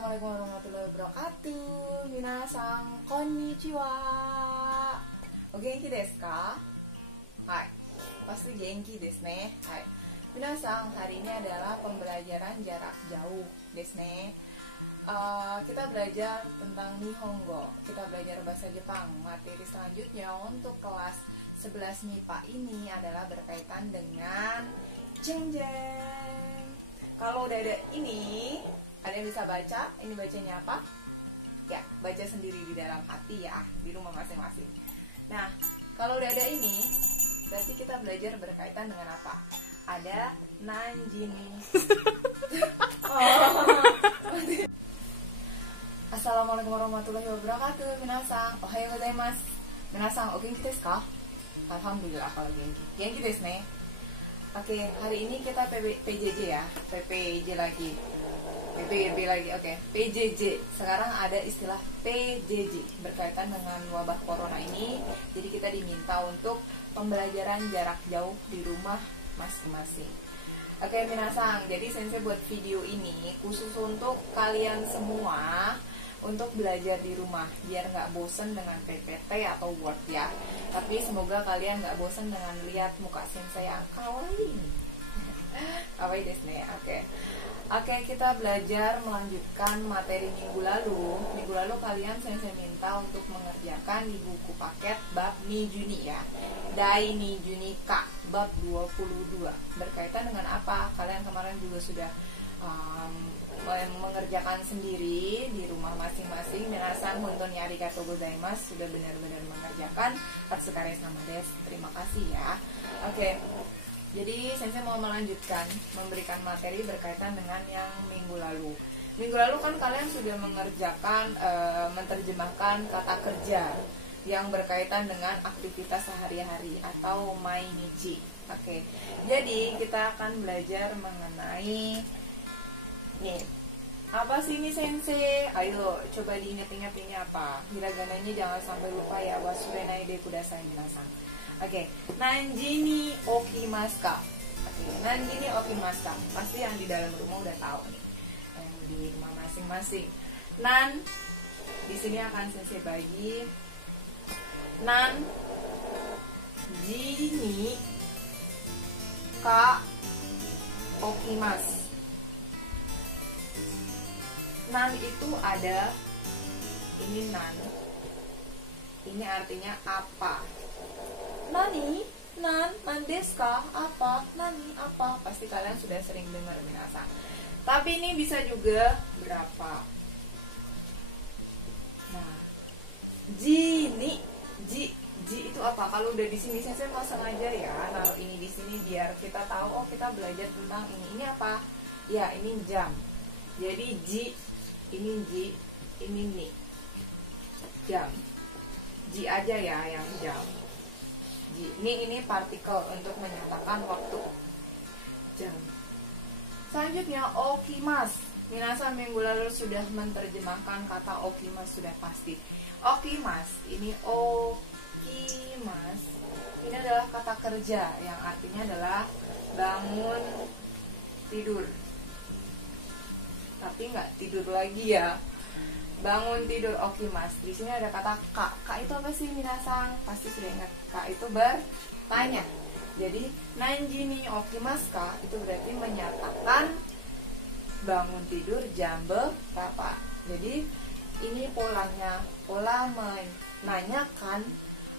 Assalamualaikum warahmatullahi wabarakatuh. Minasan konnichiwa. O genki desu ka? Hai. Pasti genki desu ne. Hai. Minasan, hari ini adalah pembelajaran jarak jauh desu ne. Kita belajar tentang Nihongo. Kita belajar bahasa Jepang. Materi selanjutnya untuk kelas 11 MIPA ini adalah berkaitan dengan jeng jeng. Kalau udah ada ini, ada yang bisa baca? Ini bacanya apa? Ya, baca sendiri di dalam hati ya, di rumah masing-masing. Nah, kalau udah ada ini, berarti kita belajar berkaitan dengan apa? Ada nanjini. Assalamualaikum warahmatullahi wabarakatuh. Minasan, ohayo gozaimasu. Minasan, o genki desu ka? Alhamdulillah kalau genki. Genki desu ne. Oke, hari ini kita PJJ ya, PPJ lagi. PBB lagi, oke. PJJ. Sekarang ada istilah PJJ berkaitan dengan wabah corona ini. Jadi kita diminta untuk pembelajaran jarak jauh di rumah masing-masing. Oke, minasan. Jadi sensei buat video ini khusus untuk kalian semua untuk belajar di rumah biar nggak bosen dengan PPT atau Word ya. Tapi semoga kalian nggak bosen dengan lihat muka sensei yang kawaii ini. Kawaii desu ne. Oke, kita belajar melanjutkan materi minggu lalu. Minggu lalu kalian saya minta untuk mengerjakan di buku paket bab Nijuni ya. Dai Nijuni Ka, bab 22. Berkaitan dengan apa? Kalian kemarin juga sudah mengerjakan sendiri di rumah masing-masing. Minasan hontou ni arigatou gozaimasu, sudah benar-benar mengerjakan. Otsukare sama desu. Terima kasih ya. Oke. Jadi sensei mau melanjutkan memberikan materi berkaitan dengan yang minggu lalu. Minggu lalu kan kalian sudah mengerjakan menerjemahkan kata kerja yang berkaitan dengan aktivitas sehari-hari atau mainichi. Oke. Jadi kita akan belajar mengenai nih. Apa sih ini sensei? Ayo coba diingat-ingat ini apa? Hiragananya jangan sampai lupa ya. Wasurenai de kudasai minasan. Oke, nanji ni okimasu ka? Oke, nanji ni okimasu ka? Pasti yang di dalam rumah udah tahu nih, yang di rumah masing-masing. Nan, di sini akan sensei bagi. Nan, ji ni ka okimasu. Nan itu ada, ini nan. Ini artinya apa? Nani, nan desu ka? Apa? Nani, apa? Pasti kalian sudah sering dengar minasan. Tapi ini bisa juga berapa? Nah, ji itu apa? Kalau udah di sini saya mau sengaja ya naruh ini di sini biar kita tahu, oh kita belajar tentang ini. Ini apa? Ya, ini jam. Jadi ini ni jam. Ji aja ya yang jam. Ini partikel untuk menyatakan waktu jam. Selanjutnya okimasu. Minasan minggu lalu sudah menerjemahkan kata okimasu sudah pasti. Okimasu, ini okimasu. Ini adalah kata kerja yang artinya adalah bangun tidur. Tapi nggak tidur lagi ya. Bangun tidur, okimasu. Di sini ada kata ka. Ka itu apa sih minasan? Pasti sudah ingat. Ka itu bertanya. Jadi nanji ni okimasu ka itu berarti menyatakan bangun tidur jam berapa. Jadi ini polanya, pola menanyakan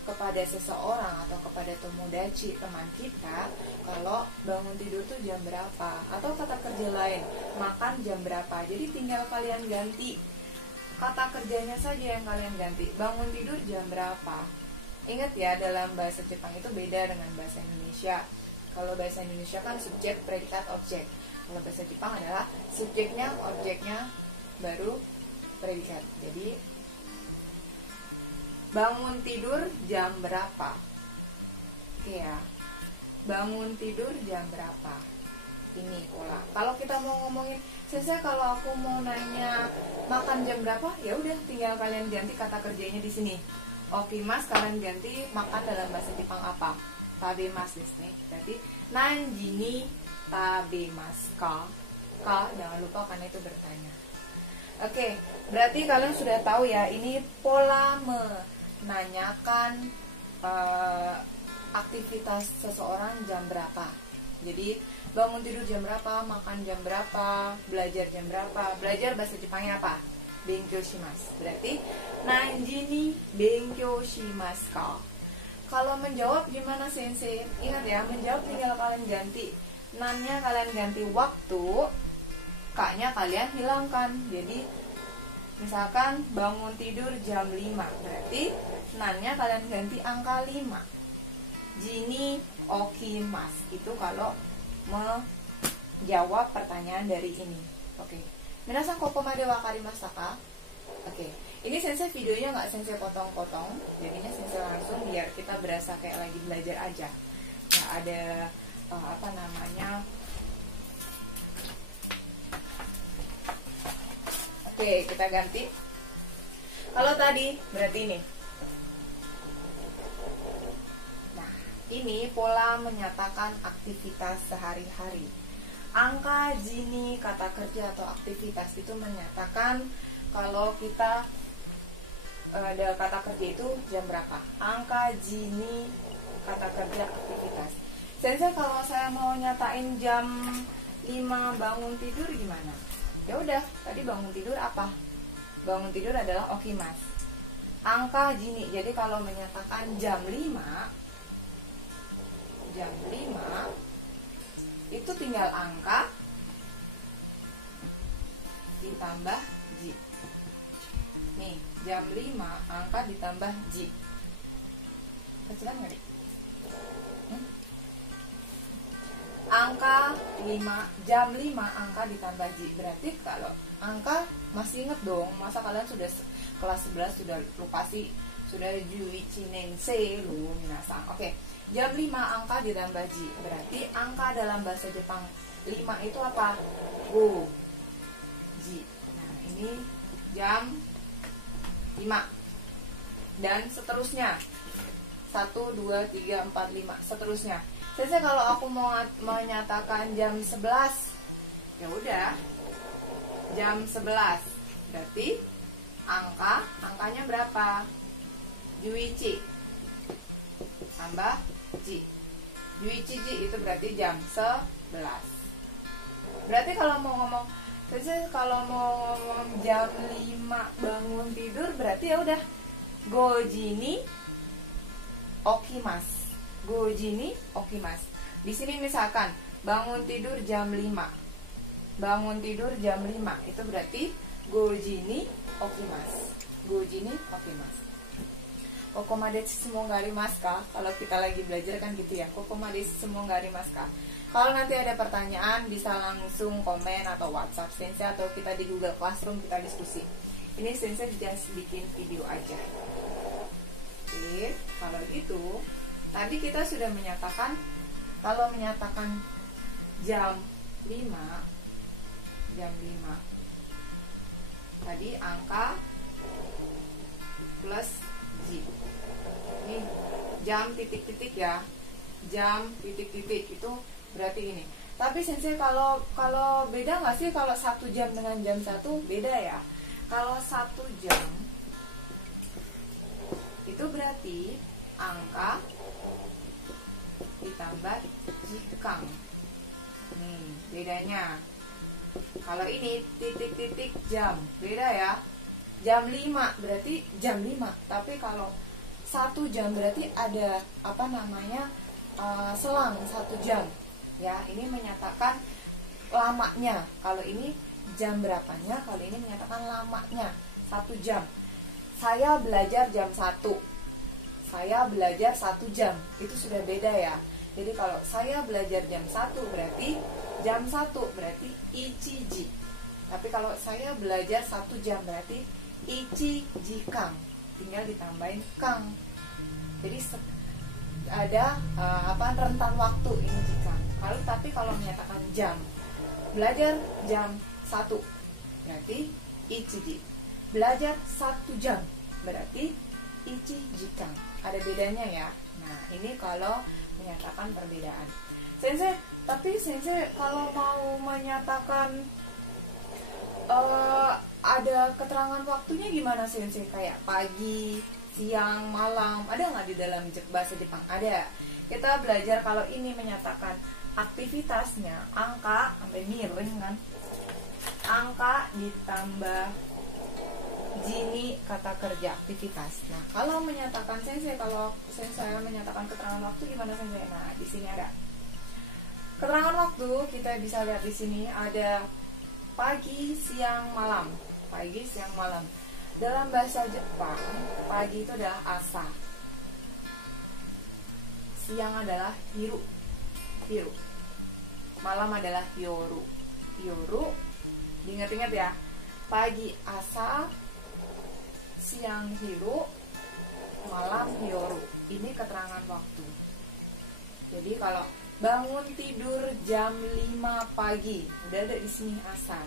kepada seseorang atau kepada tomodachi, teman kita, kalau bangun tidur tuh jam berapa. Atau kata kerja lain, makan jam berapa. Jadi tinggal kalian ganti kata kerjanya saja yang kalian ganti. Bangun tidur jam berapa? Ingat ya, dalam bahasa Jepang itu beda dengan bahasa Indonesia. Kalau bahasa Indonesia kan subjek, predikat, objek. Kalau bahasa Jepang adalah subjeknya, objeknya, baru predikat. Jadi bangun tidur jam berapa? Oke ya. Bangun tidur jam berapa? Ini pola. Kalau kita mau ngomongin, saya kalau aku mau nanya makan jam berapa, ya udah tinggal kalian ganti kata kerjanya di sini. Okimasu kalian ganti makan dalam bahasa Jepang apa? Tabemasu desu ne. Berarti nanji ni tabemasu ka? Ka jangan lupa karena itu bertanya. Oke, berarti kalian sudah tahu ya, ini pola menanyakan aktivitas seseorang jam berapa. Jadi bangun tidur jam berapa, makan jam berapa, belajar jam berapa. Belajar bahasa Jepangnya apa? Benkyou shimasu. Berarti nanji ni benkyou shimasu ka? Kalau menjawab gimana sensei? Ingat ya, menjawab tinggal kalian ganti. Nannya kalian ganti waktu, kaknya kalian hilangkan. Jadi misalkan bangun tidur jam 5, berarti nannya kalian ganti angka 5. Jini okimas. Itu kalau menjawab pertanyaan dari ini. Oke. Minasan kokomade wakarimashita ka? Oke. Ini sensei videonya nggak sensei potong-potong, jadinya sensei langsung biar kita berasa kayak lagi belajar aja. Nggak ada apa namanya. Oke, kita ganti. Kalau tadi berarti ini. Nah, ini pola menyatakan aktivitas sehari-hari. Angka jini kata kerja atau aktivitas itu menyatakan kalau kita ada kata kerja itu jam berapa. Angka jini kata kerja aktivitas. Sensei kalau saya mau nyatain jam 5 bangun tidur gimana? Ya udah, tadi bangun tidur apa? Bangun tidur adalah okimas. Angka jini. Jadi kalau menyatakan jam 5 itu tinggal angka ditambah ji. Nih, jam 5 angka ditambah ji. Kecilan nggak, Dik? Angka 5, jam 5 angka ditambah ji. Berarti kalau angka masih inget dong, masa kalian sudah kelas 11 sudah lupa sih? Sudah juichi nensei lu minasang. Oke, jam 5 angka ditambah ji. Berarti angka dalam bahasa Jepang 5 itu apa? Go ji. Nah, ini jam 5. Dan seterusnya 1, 2, 3, 4, 5. Seterusnya. Sensei kalau aku mau menyatakan jam 11, ya udah jam 11. Berarti angkanya berapa? Juichi tambah ji. Juichi ji itu berarti jam 11. Berarti kalau mau ngomong, Sensei kalau mau ngomong jam 5 bangun tidur, berarti ya udah gojini okimas. Gojini okimas. Di sini misalkan bangun tidur jam 5. Bangun tidur jam 5 itu berarti gojini okimas. Gojini okimas. Kokomade semua nggak arimasu ka? Kalau kita lagi belajar kan gitu ya. Kokomade semua nggak arimasu ka? Kalau nanti ada pertanyaan bisa langsung komen atau WhatsApp Sensei atau kita di Google Classroom kita diskusi. Ini Sensei just bikin video aja. Oke, kalau gitu tadi kita sudah menyatakan kalau menyatakan jam 5 tadi angka plus ji. Ini jam titik-titik ya. Jam titik-titik itu berarti ini. Tapi Sensei kalau beda nggak sih kalau 1 jam dengan jam 1? Beda ya. Kalau 1 jam itu berarti angka ditambah jikang. Nih, bedanya. Kalau ini titik-titik jam, beda ya. Jam 5 berarti jam 5. Tapi kalau 1 jam berarti ada apa namanya? Selang 1 jam. Ya, ini menyatakan lamanya. Kalau ini jam berapanya, kalau ini menyatakan lamanya 1 jam. Saya belajar jam 1. Saya belajar 1 jam. Itu sudah beda ya. Jadi kalau saya belajar jam 1 berarti jam 1 berarti ichiji. Tapi kalau saya belajar 1 jam berarti ichijikang. Tinggal ditambahin kang. Jadi ada rentan waktu ini jikang. Tapi kalau menyatakan jam, belajar jam 1 berarti ichiji. Belajar 1 jam berarti ichijikang. Ada bedanya ya. Nah, ini kalau menyatakan perbedaan. Sensei kalau mau menyatakan ada keterangan waktunya gimana sensei? Kayak pagi, siang, malam, ada nggak di dalam bahasa Jepang? Ada. Kita belajar kalau ini menyatakan aktivitasnya, angka, sampai miring kan, angka ditambah jini kata kerja aktivitas. Nah, kalau menyatakan sensei, kalau saya menyatakan keterangan waktu gimana sensei? Nah, di sini ada keterangan waktu. Kita bisa lihat di sini ada pagi, siang, malam. Pagi, siang, malam. Dalam bahasa Jepang, pagi itu adalah asa, siang adalah hiru, malam adalah yoru. Diingat-ingat ya. Pagi asa, siang hiru, malam yoru. Ini keterangan waktu. Jadi kalau bangun tidur jam 5 pagi, udah ada di sini asa.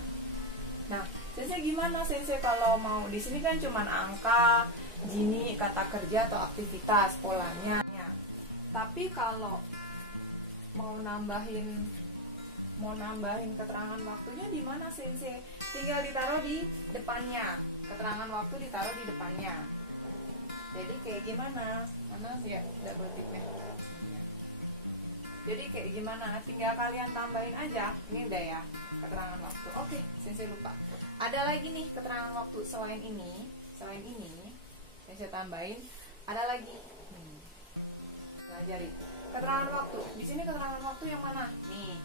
Nah, sensei gimana sensei kalau mau di sini kan cuman angka, jini kata kerja atau aktivitas polanya. Tapi kalau mau nambahin keterangan waktunya di mana sensei? Tinggal ditaruh di depannya. Keterangan waktu ditaruh di depannya. Jadi kayak gimana? Mana ya double tipnya? Jadi kayak gimana? Tinggal kalian tambahin aja. Ini udah ya keterangan waktu. Oke, sensei lupa. Ada lagi nih keterangan waktu selain ini. Sensei tambahin. Ada lagi. Pelajari. Keterangan waktu. Di sini keterangan waktu yang mana? Nih.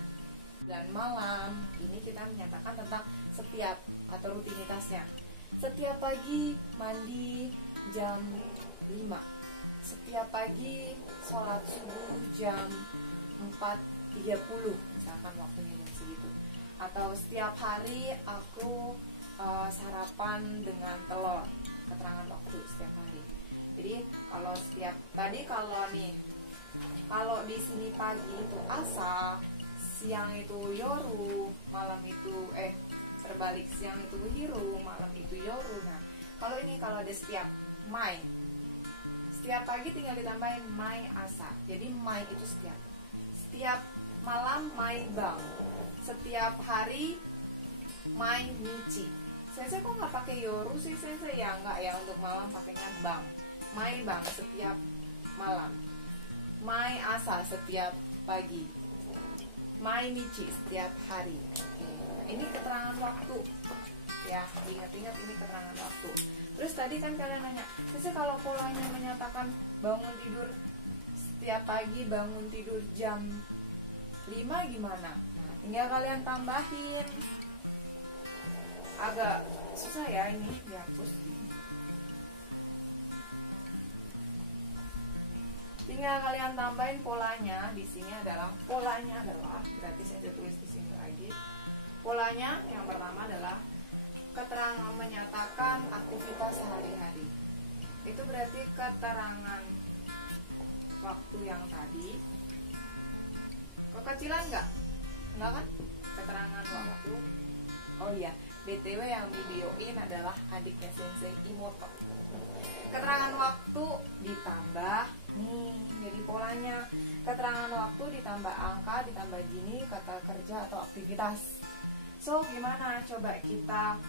Dan malam. Ini kita menyatakan tentang setiap atau rutinitasnya. Setiap pagi mandi jam 5. Setiap pagi sholat subuh jam 4.30, misalkan waktunya jam segitu. Atau setiap hari aku sarapan dengan telur. Keterangan waktu setiap hari. Jadi kalau kalau di sini pagi itu asa, siang itu yoru, malam itu terbalik, siang itu hiru, malam itu yoru. Nah, kalau ada setiap mai, setiap pagi tinggal ditambahin mai asa. Jadi mai itu setiap malam mai bang, setiap hari mai nichi. Sensei kok nggak pakai yoru sih sensei? Ya nggak ya, untuk malam pakainya bang. Mai bang setiap malam, mai asa setiap pagi, mai nichi setiap hari. Oke. Ini keterangan waktu ya, ingat-ingat ini keterangan waktu. Terus tadi kan kalian nanya, sensei kalau polanya menyatakan bangun tidur setiap pagi, bangun tidur jam 5 gimana? Nah, tinggal kalian tambahin. Agak susah ya ini, dihapus. Tinggal kalian tambahin polanya. Di sini polanya adalah berarti saya tulis di sini lagi. Polanya yang pertama adalah keterangan menyatakan aktivitas sehari-hari. Itu berarti keterangan waktu yang tadi. Kekecilan nggak? Enggak kan? Keterangan waktu. Oh iya, BTW yang videoin adalah adiknya sensei Imoto. Keterangan waktu ditambah nih, jadi polanya keterangan waktu ditambah angka ditambah gini kata kerja atau aktivitas. So gimana? Coba kita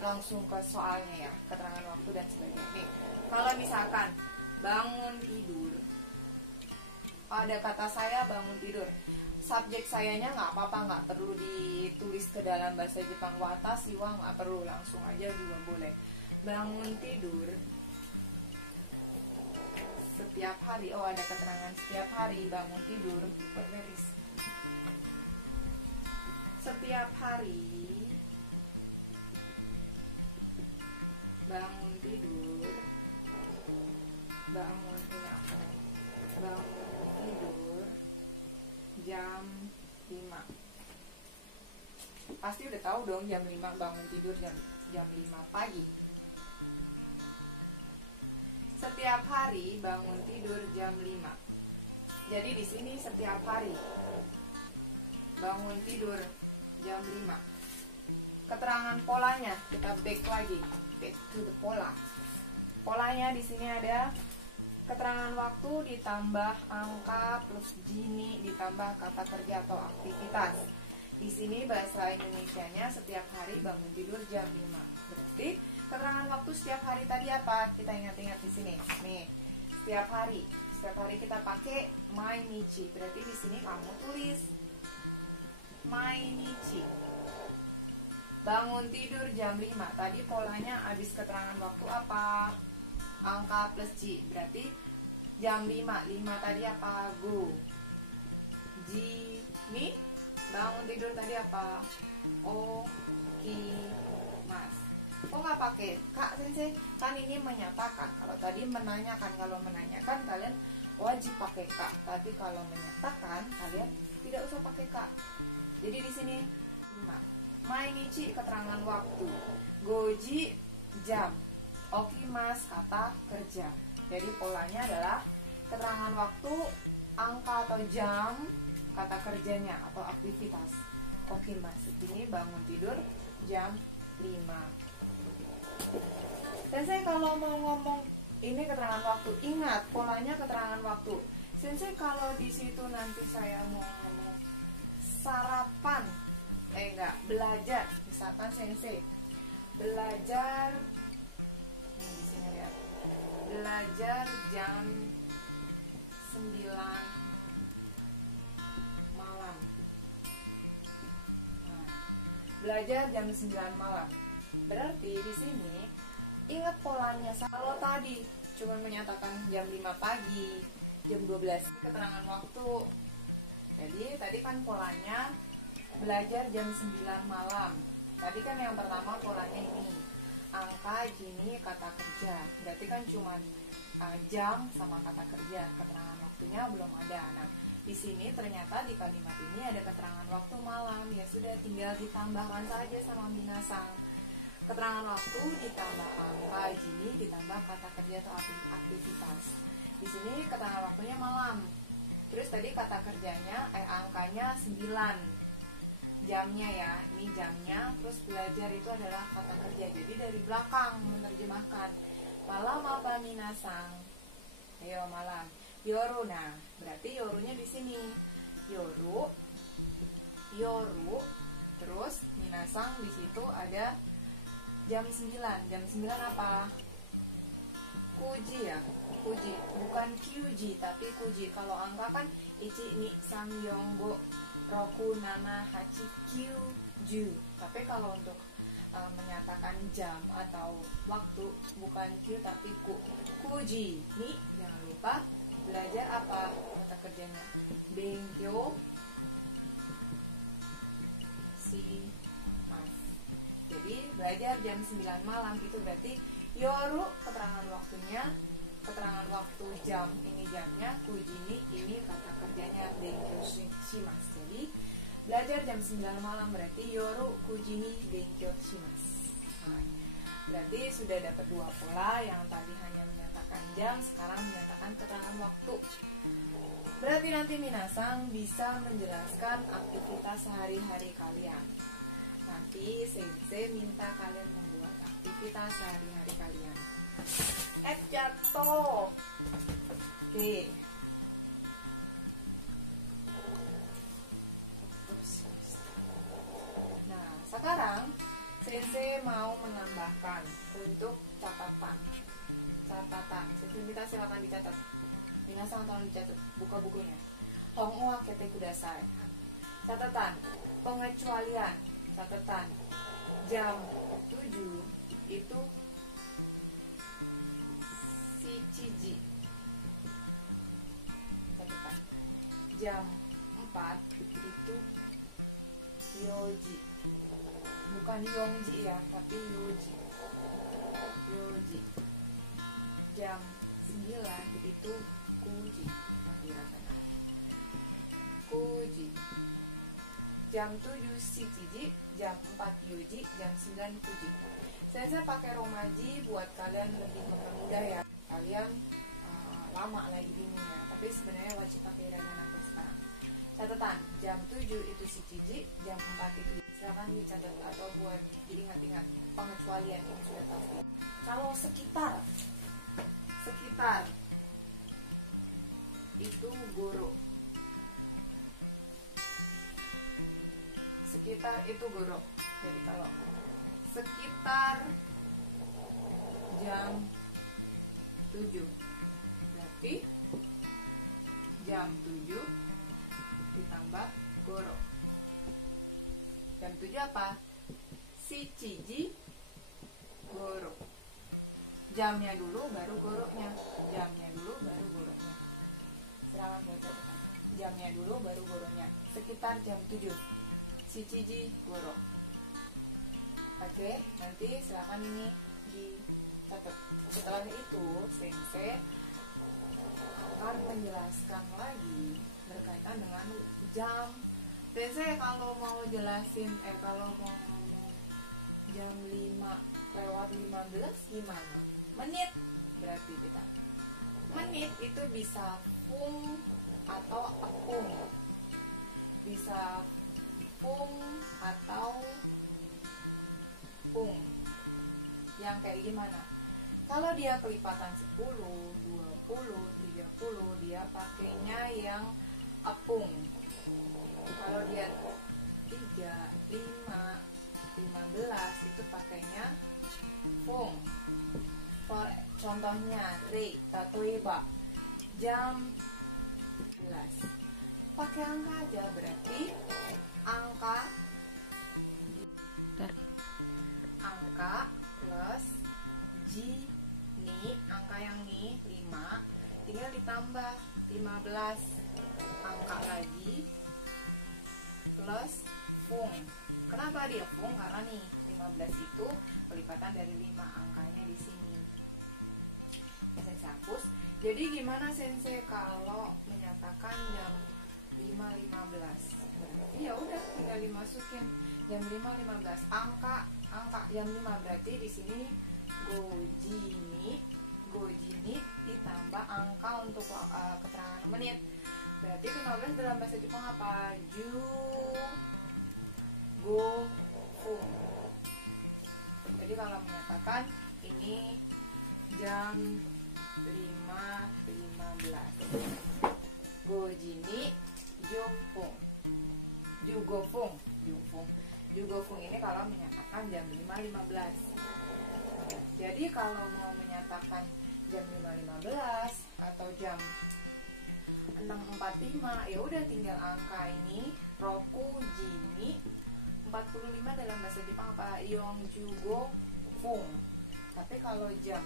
langsung ke soalnya ya, keterangan waktu dan sebagainya. Nih, kalau misalkan bangun tidur, ada kata saya bangun tidur, subjek sayanya nggak apa-apa, nggak perlu ditulis ke dalam bahasa Jepang watashi wa, nggak perlu, langsung aja juga boleh. Bangun tidur setiap hari. Oh, ada keterangan setiap hari bangun tidur. Setiap hari bangun tidur, bangun tidur jam 5. Pasti udah tahu dong jam 5 bangun tidur jam 5 pagi. Setiap hari bangun tidur jam 5. Jadi di sini setiap hari bangun tidur jam 5. Keterangan polanya kita back to the pola. Polanya di sini ada keterangan waktu ditambah angka plus gini ditambah kata kerja atau aktivitas. Di sini bahasa Indonesianya setiap hari bangun tidur jam 5. Berarti keterangan waktu setiap hari tadi apa? Kita ingat-ingat di sini. Nih, setiap hari kita pakai mainichi. Berarti di sini kamu tulis mainichi. Bangun tidur jam 5. Tadi polanya habis keterangan waktu apa? Angka plus ji. Berarti jam 5. 5 tadi apa? Go. Ji mi. Bangun tidur tadi apa? Mas. Kok nggak pakai kak sensei? Kan ini menyatakan. Kalau tadi menanyakan, kalau menanyakan kalian wajib pakai kak. Tapi kalau menyatakan kalian tidak usah pakai kak. Jadi di sini 5. Mainichi keterangan waktu. Goji jam. Okimas kata kerja. Jadi polanya adalah keterangan waktu, angka atau jam, kata kerjanya atau aktivitas. Okimas ini bangun tidur jam 5. Sensei kalau mau ngomong ini keterangan waktu, ingat polanya keterangan waktu. Sensei kalau di situ nanti saya mau ngomong sarapan, enggak, belajar. Misalkan sensei belajar, nih di sini lihat, belajar jam 9 malam. Nah, belajar jam 9 malam. Berarti di sini ingat polanya. Kalau tadi cuma menyatakan jam 5 pagi, jam 12 keterangan waktu. Jadi tadi kan polanya belajar jam 9 malam. Tadi kan yang pertama polanya ini. Angka, gini, kata kerja. Berarti kan cuma jam sama kata kerja. Keterangan waktunya belum ada. Nah, di sini ternyata di kalimat ini ada keterangan waktu malam. Ya sudah, tinggal ditambahkan saja sama minasang. Keterangan waktu ditambah angka, gini, ditambah kata kerja atau aktivitas. Di sini keterangan waktunya malam. Terus tadi kata kerjanya, angkanya 9. Jamnya ya, ini jamnya. Terus belajar itu adalah kata kerja. Jadi dari belakang menerjemahkan. Malam apa minasang? Ayo malam. Yoru, nah berarti yorunya di sini. Yoru, terus minasang di situ ada jam 9. Jam 9 apa? Kuji ya, kuji, bukan kyuji tapi kuji. Kalau angka kan ichi, ni, san, yonggo, roku, nana, hachi, kyuju. Tapi kalau untuk menyatakan jam atau waktu bukan kyu tapi ku. Kuji, ni jangan lupa belajar apa kata kerjanya? Benkyo mas. Jadi belajar jam 9 malam itu berarti yoru keterangan waktunya, keterangan waktu jam, ini jamnya, kujini ini kata kerjanya benkyo shimasu. Jadi belajar jam 9 malam berarti yoru kujini benkyo shimasu. Nah, berarti sudah dapat 2 pola. Yang tadi hanya menyatakan jam, sekarang menyatakan keterangan waktu. Berarti nanti minasang bisa menjelaskan aktivitas sehari-hari kalian. Nanti sensei minta kalian membuat aktivitas sehari-hari kalian. Jatuh. Oke. Nah, sekarang sensei mau menambahkan untuk catatan. Sensei minta silakan dicatat. Minasang tolong dicatat. Buka bukunya. Hongo akete kudasai. Catatan. Pengecualian. Catatan. Jam 7 itu shichiji. Catatan. Jam 4 itu yoji. Bukan yongji ya, tapi yoji. Jam 9 itu kuji. Kuji. Jam 7 shichiji, jam 4 yoji, jam 9 kuji. Saya pakai romaji buat kalian lebih mempermudah ya. Kalian lama lagi bingungnya, tapi sebenarnya wajib pakai hiragana untuk sekarang. Catatan, jam 7 itu shichiji, jam 4 itu. Silahkan dicatat atau buat diingat-ingat. Pengecualian ini sudah pasti. Kalau sekitar itu goro. sekitar itu goro. Jadi kalau sekitar jam 7 berarti jam 7 ditambah goro. Jam 7 apa? Shichiji goro. Jamnya dulu baru goronya. Jamnya dulu baru goronya. Silakan baca depan. Jamnya dulu baru goronya. Sekitar jam 7. Shichiji goro. Oke, nanti silakan ini dicatat. Setelah itu, sensei akan menjelaskan lagi berkaitan dengan jam. Sensei kalau mau jelasin, kalau mau ngomong jam 5:15 gimana? Menit berarti kita. Menit itu bisa fung atau apung. Bisa fung atau pung. Yang kayak gimana? Kalau dia kelipatan 10, 20, 30, dia pakainya yang apung. Kalau dia 3, 5, 15 itu pakainya fung. Contohnya rei, tatoeba jam 11. Pakai angka aja, berarti angka plus angka yang ni 5 tinggal ditambah 15 angka lagi plus fung. Kenapa dia fung? Karena nih 15 itu kelipatan dari 5 angkanya di sini. Sensei hapus. Jadi gimana sensei kalau menyatakan jam 5:15? Berarti ya udah tinggal dimasukin jam 5:15. Angka jam 5 berarti di sini gojini ditambah angka untuk keterangan menit. Berarti 15 dalam bahasa Jepang apa? Go fung. Jadi kalau menyatakan ini jam 5:15. Gojini jufung. Jugofung ini kalau menyatakan jam 5:15. Jadi kalau mau menyatakan jam 5:15 atau jam 6:45, ya udah tinggal angka ini roku jini. 45 dalam bahasa Jepang apa? Yongjugo fung. Tapi kalau jam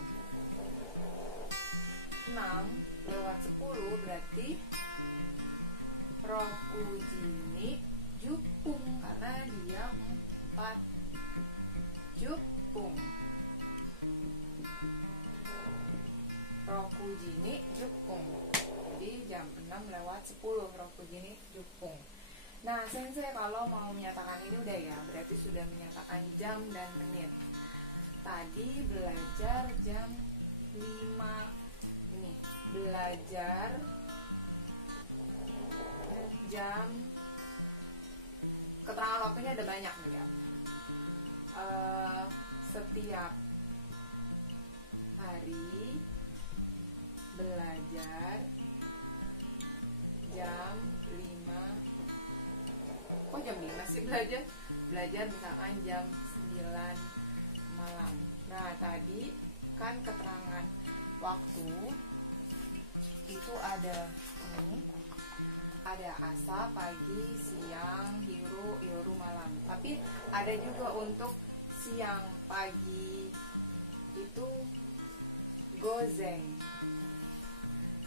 6:10 berarti roku jini jupung, karena dia 4 jupung. Roku jini jupung. Jadi jam 6:10 roku jini jupung. Nah, sensei kalau mau menyatakan ini udah ya, berarti sudah menyatakan jam dan menit. Tadi belajar jam 5. Ini belajar jam, keterangan waktunya ada banyak nih ya. Setiap hari belajar jam 5. Kok jam 5 sih belajar? Belajar misalkan jam 9 malam. Nah, tadi kan keterangan waktu itu ada ini, ada asa, pagi, siang, hiru, yoru, malam. Tapi ada juga untuk siang, pagi itu gozen,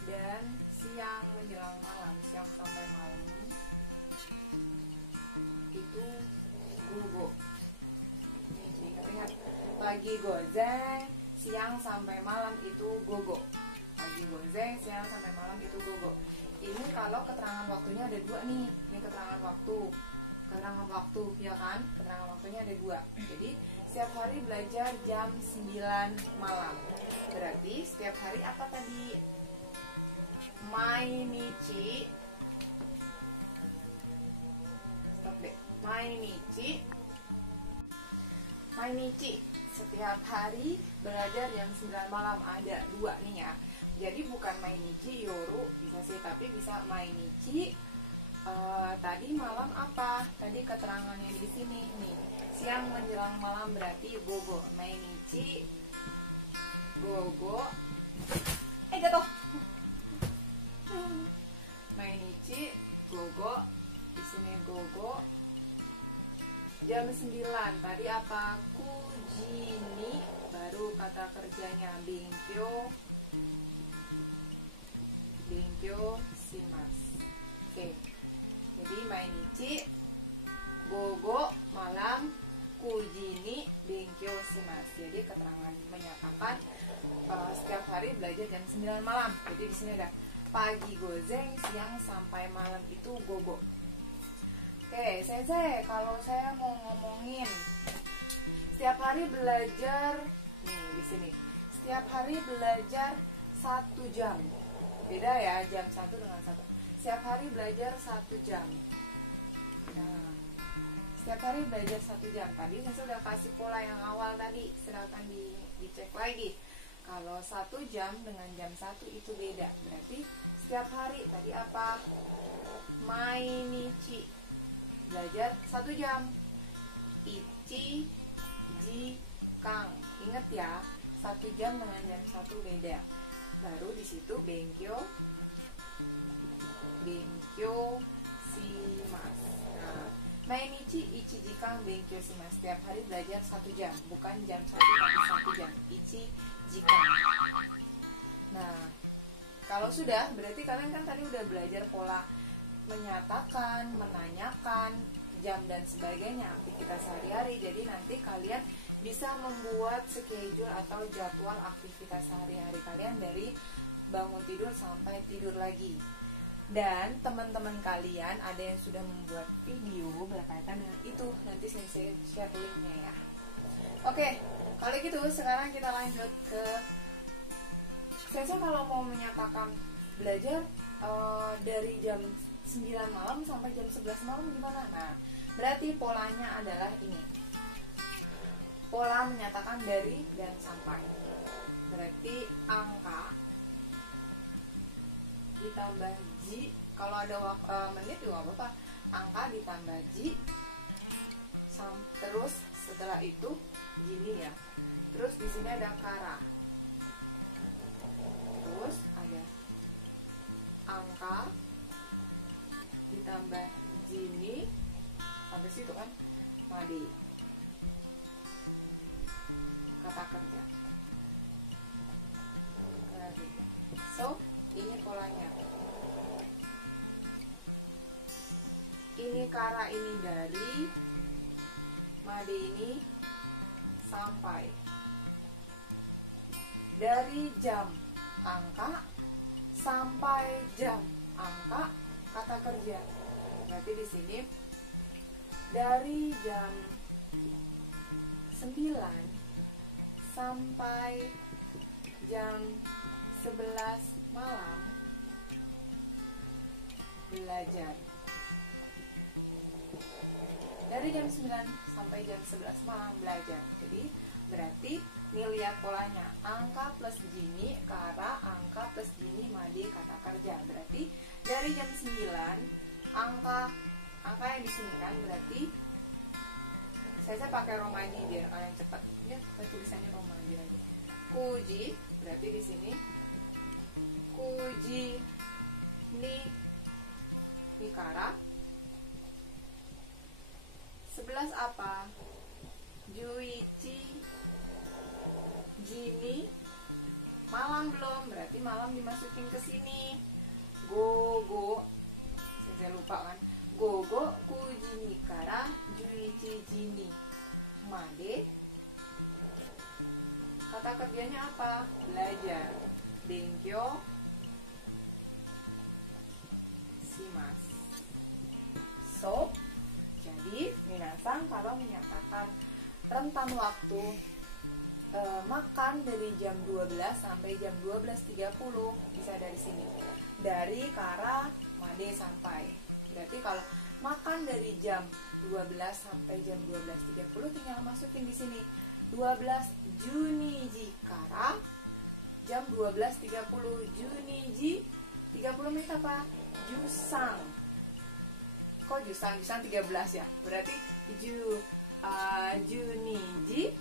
dan siang menjelang malam, siang sampai malam itu gugo. Ini ingat-ingat, pagi gozen, siang sampai malam itu gogo. Pagi gozen, siang sampai malam itu gogo. Ini kalau keterangan waktunya ada 2 nih. Ini keterangan waktu, ya kan? Keterangan waktunya ada 2. Jadi setiap hari belajar jam 9 malam. Berarti setiap hari apa tadi? Mainichi. Stop deh. Mainichi. Setiap hari belajar jam 9 malam, ada 2 nih ya. Jadi bukan mainichi yoru bisa sih, tapi bisa mainichi Tadi malam apa? Tadi keterangannya di sini nih. Siang menjelang malam berarti gogo. Mainichi gogo. Jatuh. Mainichi gogo. Di sini gogo. Jam 9. Tadi apa? Kujini. Baru kata kerjanya benkyo. Benkyo shimasu. Oke. Jadi mainichi gogo malam kujini benkyo shimasu. Jadi keterangan menyatakan setiap hari belajar jam 9 malam. Jadi di sini ada pagi gozen, siang sampai malam itu gogo. Oke, Sensei, kalau saya mau ngomongin setiap hari belajar nih di sini. Setiap hari belajar 1 jam. Beda ya, jam 1 dengan 1. Setiap hari belajar 1 jam. Nah, setiap hari belajar 1 jam. Tadi saya sudah kasih pola yang awal tadi. Silakan dicek lagi. Kalau 1 jam dengan jam 1 itu beda. Berarti setiap hari tadi apa? Mainichi belajar 1 jam. Ichi jikang. Ingat ya, 1 jam dengan jam 1 beda. Baru di situ benkyo shimasu. Nah, mainichi ichi jikang benkyo shimasu. Setiap hari belajar 1 jam, bukan jam 1 tapi 1 jam. Ichi jikang. Nah, kalau sudah, berarti kalian kan tadi udah belajar pola menyatakan, menanyakan, jam dan sebagainya, aktivitas sehari-hari. Jadi nanti kalian bisa membuat schedule atau jadwal aktivitas sehari-hari kalian dari bangun tidur sampai tidur lagi. Dan teman-teman kalian ada yang sudah membuat video berkaitan dengan itu. Nanti saya share linknya ya. Oke, kalau gitu sekarang kita lanjut ke saya kalau mau menyatakan belajar dari jam 9 malam sampai jam 11 malam gimana? Nah, berarti polanya adalah ini. Pola menyatakan dari dan sampai. Berarti angka ditambah ji. Kalau ada menit juga apa-apa. Angka ditambah ji. Terus setelah itu gini ya. Terus di sini ada kara. Terus ada angka ditambah jini sampai situ kan madi kata kerja. So ini polanya. Ini kara ini dari, made ini sampai. Dari jam angka sampai jam angka kata kerja. Berarti di sini dari jam 9 sampai jam 11 malam belajar. Dari jam 9 sampai jam 11 malam belajar. Jadi berarti nih lihat polanya, angka plus jini, kara, angka plus jini, made, kata kerja. Berarti dari jam 9 angka yang di sini kan berarti saya pakai romaji biar kalian cepat. Ya, tulisannya romaji aja. Kuji berarti di sini kuji ni kara. 11 apa? Juichi jini. Malam belum, berarti malam dimasukin ke sini. Gogo, saya lupa kan. Gogo kujini kara juichi jini made. Kata kerjanya apa? Belajar. Benkyo shimasu. So, jadi minasan kalau menyatakan rentan waktu makan dari jam 12 sampai jam 12.30 bisa dari sini. Dari kara made sampai. Berarti kalau makan dari jam 12 sampai jam 12.30 tinggal masukin di sini 12 Juniji kara jam 12.30 Juniji 30 menit apa? Jusang. kok Jusang 13 ya. Berarti Juniji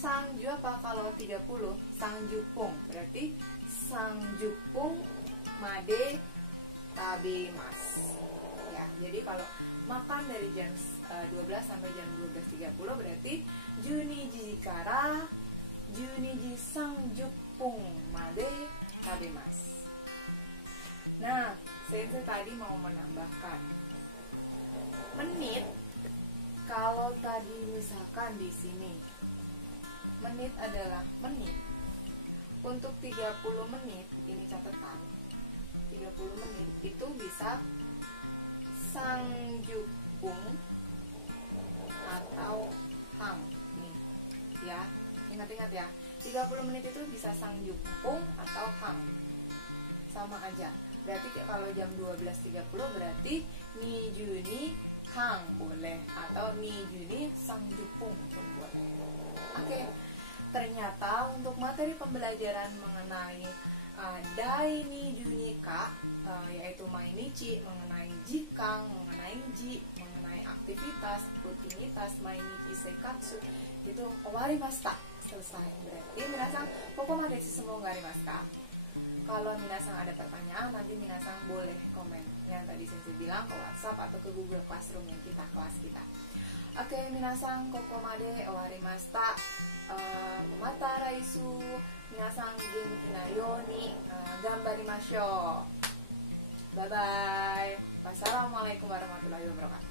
Sangju apa kalau 30? Sangjupung. Berarti Sangjupung Made Tabemasu. Ya, jadi kalau makan dari jam 12 sampai jam 12.30 berarti Juniji kara Juniji Sangjupung Made Tabemasu. Nah, Sensei tadi mau menambahkan menit. Kalau tadi misalkan di sini menit adalah menit. Untuk 30 menit, ini catatan. 30 menit itu bisa Sangjupung atau hang. Nih, ya. Ingat-ingat ya. 30 menit itu bisa Sangjupung atau hang. Sama aja. Berarti kalau jam 12.30 berarti Nijuni hang boleh atau Nijuni Sangjupung pun boleh. Oke. Ternyata untuk materi pembelajaran mengenai Dai Nijuni Ka, yaitu Mainichi, mengenai Jikang, mengenai Ji, mengenai aktivitas, rutinitas Mainichi Seikatsu, itu owarimashita, selesai. Berarti minasang kokomade shishimon ga arimasu ka? Kalau minasang ada pertanyaan, nanti minasang boleh komen yang tadi Sensei bilang ke WhatsApp atau ke Google Classroom yang kita, kelas kita. Oke, minasang kokomade owarimashita. Mata raisu minasang genki na yoni gambarimashou. Bye bye. Wassalamualaikum warahmatullahi wabarakatuh.